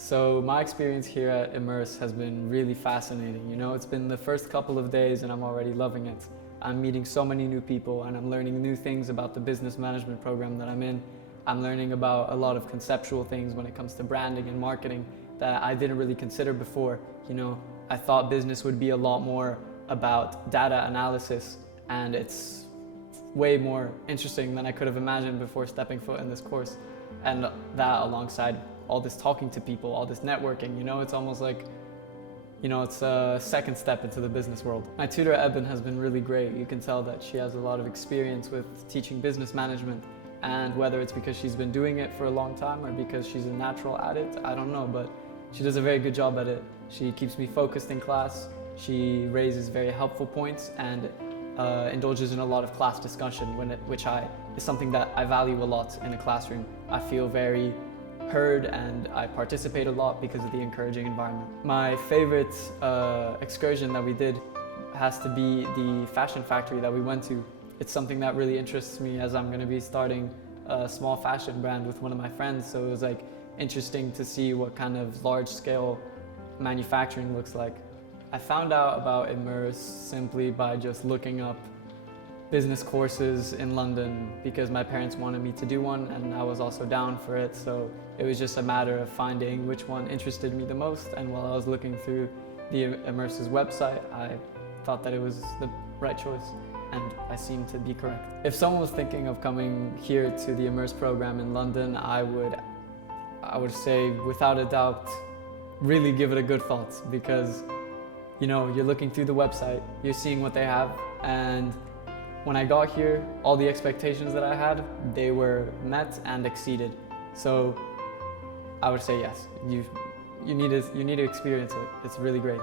So my experience here at Immerse has been really fascinating. You know, it's been the first couple of days and I'm already loving it. I'm meeting so many new people and I'm learning new things about the business management program that I'm in. I'm learning about a lot of conceptual things when it comes to branding and marketing that I didn't really consider before. You know, I thought business would be a lot more about data analysis, and it's way more interesting than I could have imagined before stepping foot in this course. And that alongside all this talking to people, all this networking, you know, it's almost like, you know, it's a second step into the business world. My tutor, Eben, has been really great. You can tell that she has a lot of experience with teaching business management, and whether it's because she's been doing it for a long time or because she's a natural at it, I don't know, but she does a very good job at it. She keeps me focused in class, she raises very helpful points, and indulges in a lot of class discussion, which is something that I value a lot in a classroom. I feel very heard and I participate a lot because of the encouraging environment. My favorite excursion that we did has to be the fashion factory that we went to. It's something that really interests me as I'm going to be starting a small fashion brand with one of my friends, so it was like interesting to see what kind of large-scale manufacturing looks like. I found out about Immerse simply by just looking up business courses in London because my parents wanted me to do one and I was also down for it, so it was just a matter of finding which one interested me the most, and while I was looking through the Immerse's website, I thought that it was the right choice, and I seem to be correct. If someone was thinking of coming here to the Immerse program in London, I would say without a doubt really give it a good thought, because you know, you're looking through the website, you're seeing what they have, and when I got here, all the expectations that I had, they were met and exceeded. So I would say yes, you need to experience it. It's really great.